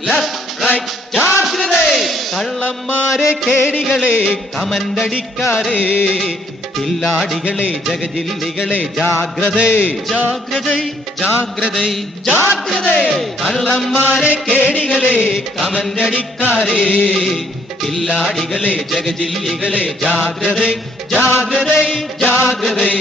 Left right ജാഗ്രതേ കള്ളന്മാരെ കേടികളെ കമന്തടിക്കാരേ കില്ലാടികളെ ജഗജില്ലികളെ ജാഗ്രതേ ജാഗ്രതേ ജാഗ്രതേ ജാഗ്രതേ കള്ളന്മാരെ കേടികളെ കമന്തടിക്കാരേ കില്ലാടികളെ ജഗജില്ലികളെ ജാഗ്രതേ ജാഗ്രതേ ജാഗ്രതേ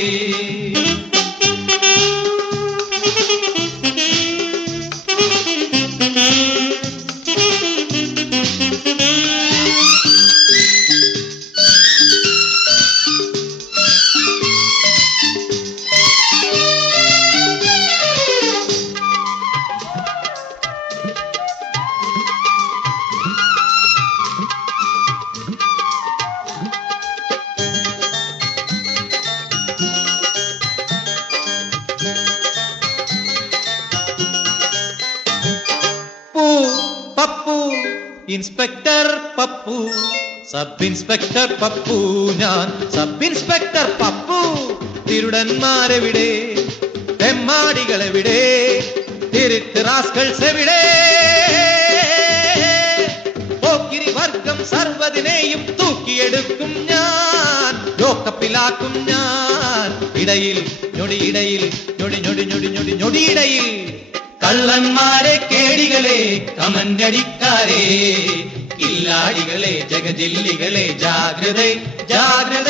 inspector Pappu sub inspector Pappu ഞാൻ സബ് ഇൻസ്പെക്ടർ പപ്പു. തിരുടന്മാരെവിടെ? തെമ്മാടികളെവിടെ തിരുത്ത് റാസ്കൾസ് എവിടെ പോക്കിരി വർഗം സർവതിനെയും തൂക്കിയെടുക്കും ഞാൻ. ലോക്കപ്പിലാക്കും ഞാൻ. ഇടയിൽ ഞൊടിയിടയിൽ ഞൊടി ഞൊടി ഞൊടി ഞൊടി ഞൊടിയിടയിൽ. കള്ളന്മാരെ കേടികളെ കമന്റടിക്കാരെ കില്ലാടികളെ ജഗജില്ലികളെ ജാഗ്രത ജാഗ്രത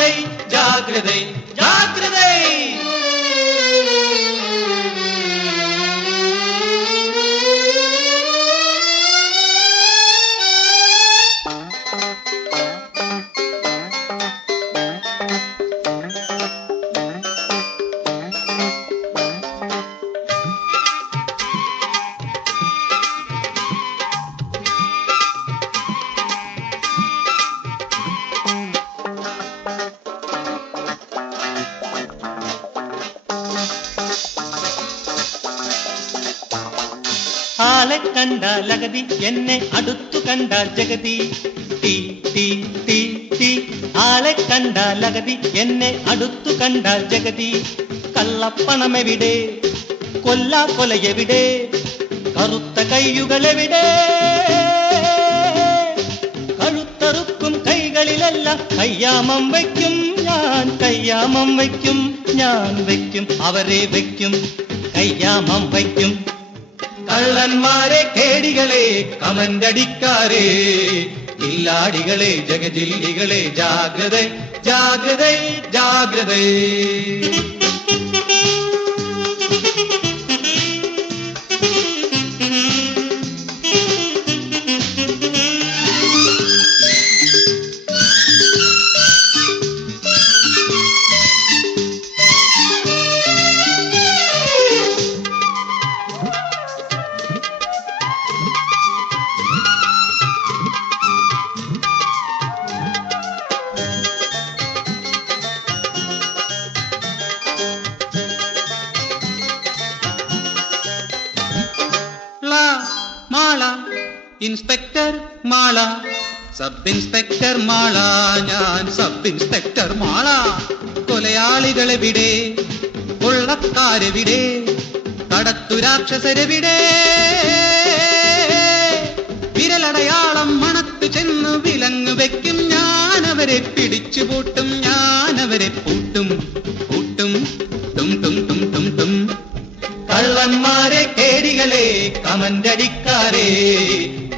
ജാഗ്രത ജാഗ്രത. ആളെ കണ്ടാൽ അഗതി എന്നെ അടുത്തു കണ്ടാൽ ജഗതി. തീ തീ തീ തീ ആളെ കണ്ടാൽ അഗതി എന്നെ അടുത്തു കണ്ടാൽ ജഗതി. കള്ളപ്പണമെവിടെ? കൊല്ലാ കൊലയെവിടെ? കറുത്ത കൈയുകളെവിടെ? കഴുത്തറുക്കും കൈകളിലെല്ലാം കയ്യാമം വയ്ക്കും. ഞാൻ കയ്യാമം വയ്ക്കും ഞാൻ വയ്ക്കും അവരെ വയ്ക്കും. കയ്യാമം വയ്ക്കും. കള്ളന്മാരെ കേടികളെ കമന്തടിക്കാരേ കില്ലാടികളെ ജഗജില്ലികളെ ജാഗ്രത ജാഗ്രത ജാഗ്രത inspector Mala. Sub inspector Mala ഞാൻ സബ് ഇൻസ്പെക്ടർ മാള. കൊലയാളികളെവിടെ? കൊള്ളക്കാരെവിടെ? കടത്തു രാക്ഷസരെവിടെ വിരലടയാളം മണത്തു ചെന്ന് വിലങ്ങ് വെക്കും. ഞാൻ അവരെ പിടിച്ചു പൂട്ടും. ഞാൻ അവരെ പൂട്ടും. പൂട്ടും. ടും ടും ടും ടും ടും. കള്ളന്മാരെ കേടികളെ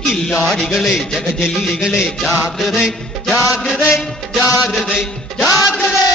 கில்லாடிகளே ஜெகஜெல்லிகளே ஜாகிரதை ஜாகிரதை ஜாகிரதை ஜாகிரதை.